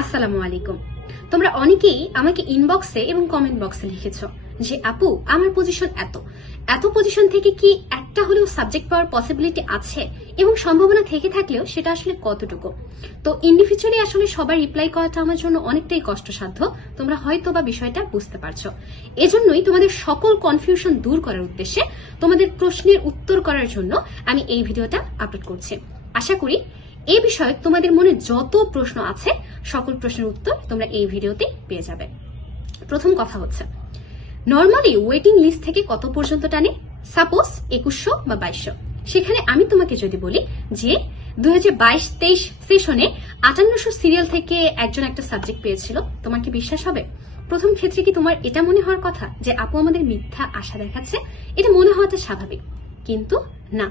আসসালামু আলাইকুম। তোমরা অনেকেই আমাকে ইনবক্সে এবং কমেন্ট বক্সে লিখেছো যে আপু আমার পজিশন এত পজিশন থেকে কি একটা হলেও সাবজেক্ট পাওয়ার পসিবিলিটি আছে এবং সম্ভাবনা থেকে থাকলেও সেটা আসলে কতটুকু। তো ইন্ডিভিজুয়ালি আসলে সবার রিপ্লাই করাটা আমার জন্য অনেকটাই কষ্টসাধ্য। তোমরা হয়তো বা বিষয়টা বুঝতে পারছো। এজন্যই তোমাদের সকল কনফিউশন দূর করার উদ্দেশ্যে তোমাদের প্রশ্নের উত্তর করার জন্য আমি এই ভিডিওটা আপলোড করছি। আশা করি এই বিষয়ে তোমাদের মনে যত প্রশ্ন আছে সকল প্রশ্নের উত্তর তোমরা এই ভিডিওতে পেয়ে যাবে। প্রথম কথা হচ্ছে, নর্মালি ওয়েটিং লিস্ট থেকে কত পর্যন্ত টানে? সাপোজ 2100 বা 2200। সেখানে আমি তোমাকে যদি বলি যে 2022-23 সেশনে 5800 সিরিয়াল থেকে একজন একটা সাবজেক্ট পেয়েছিল, তোমার কি বিশ্বাস হবে? প্রথম ক্ষেত্রে কি তোমার এটা মনে হওয়ার কথা যে আপু আমাদের মিথ্যা আশা দেখাচ্ছে? এটা মনে হওয়াটা স্বাভাবিক, কিন্তু না।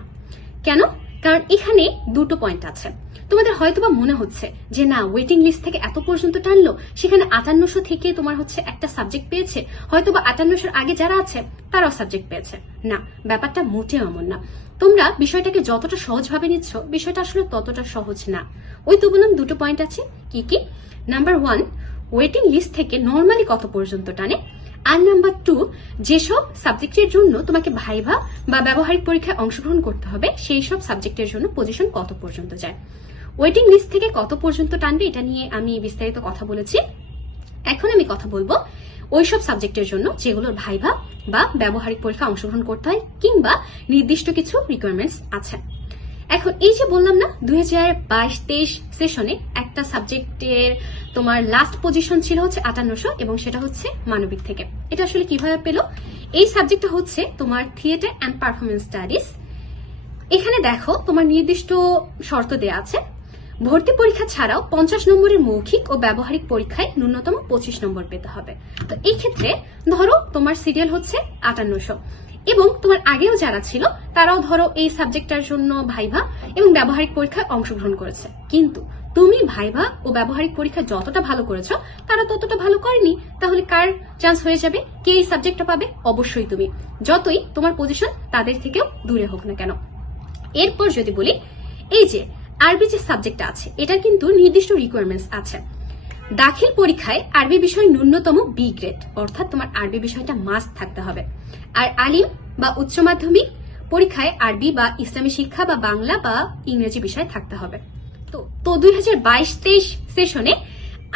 কেন? কারণ এখানে দুটো পয়েন্ট আছে। তোমাদের হয়তোবা মনে হচ্ছে যে না, ওয়েটিং লিস্ট থেকে এত পর্যন্ত টানলো, সেখানে 5800 থেকে তোমার হচ্ছে একটা সাবজেক্ট পেয়েছে, হয়তোবা 5800 আগে যারা আছে তারাও সাবজেক্ট পেয়েছে। না, ব্যাপারটা মোটেও এমন না। তোমরা বিষয়টাকে যতটা সহজ ভাবে নিচ্ছ, বিষয়টা আসলে ততটা সহজ না। ওই তো বললাম দুটো পয়েন্ট আছে। কি কি? নাম্বার 1, ওয়েটিং লিস্ট থেকে নর্মালি কত পর্যন্ত টানে, আর নাম্বার 2, যেসব সাবজেক্টের জন্য তোমাকে ভাইভা বা ব্যবহারিক পরীক্ষায় অংশগ্রহণ করতে হবে সেই সব সাবজেক্টের জন্য পজিশন কত পর্যন্ত যায়। ওয়েটিং লিস্ট থেকে কত পর্যন্ত টানবে এটা নিয়ে আমি বিস্তারিত কথা বলেছি। এখন আমি কথা বলবো ওইসব সাবজেক্টের জন্য যেগুলোর ভাইভা বা ব্যবহারিক পরীক্ষা অংশগ্রহণ করতে হয় কিংবা নির্দিষ্ট কিছু রিকোয়ারমেন্টস আছে। এখন এই যে বললাম না 2022-23 সেশনে একটা সাবজেক্টের তোমার লাস্ট পজিশন ছিল হচ্ছে 5800 এবং সেটা হচ্ছে মানবিক থেকে। এটা আসলে কিভাবে পেলো? এই সাবজেক্টটা হচ্ছে তোমার থিয়েটার অ্যান্ড পারফরমেন্স স্টাডিজ। এখানে দেখো তোমার নির্দিষ্ট শর্ত দেয়া আছে। ভর্তি পরীক্ষা ছাড়াও 50 নম্বরের মৌখিক ও ব্যবহারিক পরীক্ষায় ন্যূনতম 25 নম্বর পেতে হবে। তো এই ক্ষেত্রে ধরো তোমার সিরিয়াল হচ্ছে 5800 এবং তোমার আগেও যারা ছিল তারাও ধরো এই সাবজেক্টটার জন্য ভাইভা এবং ব্যবহারিক পরীক্ষায় অংশগ্রহণ করেছে, কিন্তু তুমি ভাইভা ও ব্যবহারিক পরীক্ষা যতটা ভালো করেছো তারা ততটা ভালো করেনি। তাহলে কার চান্স হয়ে যাবে? কে এই সাবজেক্টটা পাবে? অবশ্যই তুমি, যতই তোমার পজিশন তাদের থেকেও দূরে হোক না কেন। এরপর যদি বলি, এই যে আরবি যে সাবজেক্টটা আছে এটার কিন্তু নির্দিষ্ট রিকোয়ারমেন্টস আছে। দাখিল পরীক্ষায় আরবি বিষয় ন্যূনতম বি গ্রেড, অর্থাৎ তোমার আরবি বিষয়টা মাস্ট থাকতে হবে। আর আলিম বা উচ্চ মাধ্যমিক পরীক্ষায় আরবি বা ইসলামী শিক্ষা বা বাংলা বা ইংরেজি বিষয় থাকতে হবে। তো 2022-23 সেশনে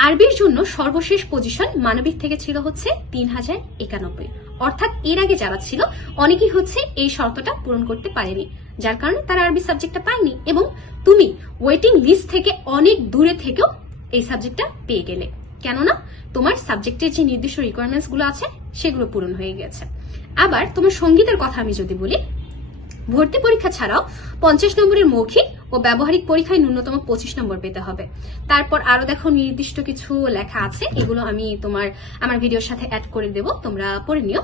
আরবির জন্য সর্বশেষ পজিশন মানবিক থেকে ছিল হচ্ছে 3091, অর্থাৎ এর আগে যারা ছিল অনেকেই হচ্ছে এই শর্তটা পূরণ করতে পারেনি, যার কারণে তারা আরবি সাবজেক্টটা পায়নি এবং তুমি ওয়েটিং লিস্ট থেকে অনেক দূরে থেকেও এই সাবজেক্টটা পেয়ে গেলে। কেননা তোমার সাবজেক্টের যে নির্দিষ্ট রিকোয়ারমেন্টস গুলো আছে সেগুলো পূরণ হয়ে গেছে। আবার তোমার সঙ্গীতের কথা আমি যদি বলি, ভর্তি পরীক্ষা ছাড়াও 50 নম্বরের মৌখিক ও ব্যবহারিক পরীক্ষায় ন্যূনতম 25 নম্বর পেতে হবে। তারপর আরো দেখো নির্দিষ্ট কিছু লেখা আছে, এগুলো আমি আমার ভিডিওর সাথে অ্যাড করে দেব, তোমরা পড়ে নিও।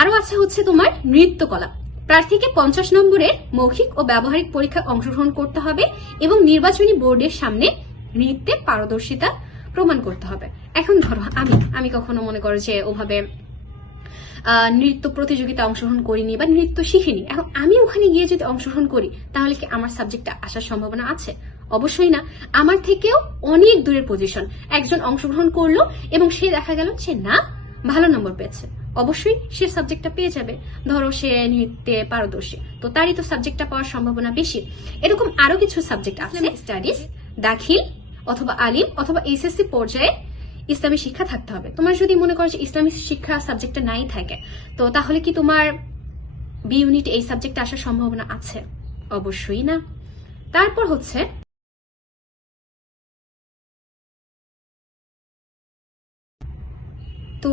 আরো আছে হচ্ছে তোমার নৃত্যকলা। প্রার্থীকে 50 নম্বরের মৌখিক ও ব্যবহারিক পরীক্ষায় অংশগ্রহণ করতে হবে এবং নির্বাচনী বোর্ডের সামনে নৃত্যে পারদর্শিতা প্রমাণ করতে হবে। এখন ধরো আমি কখনো মনে করো যে ওভাবে নৃত্য প্রতিযোগিতা অংশগ্রহণ করিনি বা নৃত্য শিখিনি, এখন আমি ওখানে গিয়ে যদি অংশগ্রহণ করি তাহলে কি আমার সাবজেক্টটা আসার সম্ভাবনা আছে? অবশ্যই না। আমার থেকেও অনেক দূরের পজিশন একজন অংশগ্রহণ করলো এবং সে দেখা গেল সে না ভালো নম্বর পেয়েছে, অবশ্যই সে সাবজেক্টটা পেয়ে যাবে। ধরো সে নৃত্যে পারদর্শী, তো তারই তো সাবজেক্টটা পাওয়ার সম্ভাবনা বেশি। এরকম আরো কিছু সাবজেক্ট আছে। স্টাডিজ, দাখিল অথবা আলিম অথবা এইচএসসি পর্যায়ে ইসলামী শিক্ষা থাকতে হবে। তোমার যদি মনে করো যে ইসলামী শিক্ষা সাবজেক্টটা নাই থাকে, তো তাহলে কি তোমার বি ইউনিট এই সাবজেক্টে আসার সম্ভাবনা আছে? অবশ্যই না। তারপর হচ্ছে তো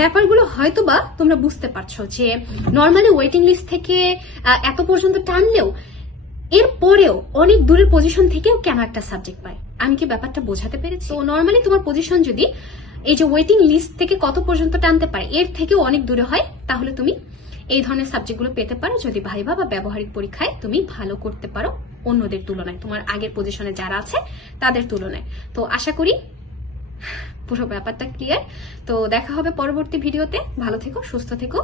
ব্যাপারগুলো হয়তোবা তোমরা বুঝতে পারছো যে নর্মালি ওয়েটিং লিস্ট থেকে এত পর্যন্ত টানলেও এর পরেও অনেক দূরের পজিশন থেকেও কেন একটা সাবজেক্ট পায়। আমি কি ব্যাপারটা বোঝাতে পেরেছি? তো নর্মালি তোমার পজিশন যদি এই যে ওয়েটিং লিস্ট থেকে কত পর্যন্ত টানতে পারে এর থেকেও অনেক দূরে হয়, তাহলে তুমি এই ধরনের সাবজেক্টগুলো পেতে পারো যদি ভাইভা বা ব্যবহারিক পরীক্ষায় তুমি ভালো করতে পারো অন্যদের তুলনায়, তোমার আগের পজিশনে যারা আছে তাদের তুলনায়। তো আশা করি পুরো ব্যাপারটা ক্লিয়ার। তো দেখা হবে পরবর্তী ভিডিওতে। ভালো থেকো, সুস্থ থেকো,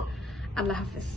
আল্লাহ হাফেজ।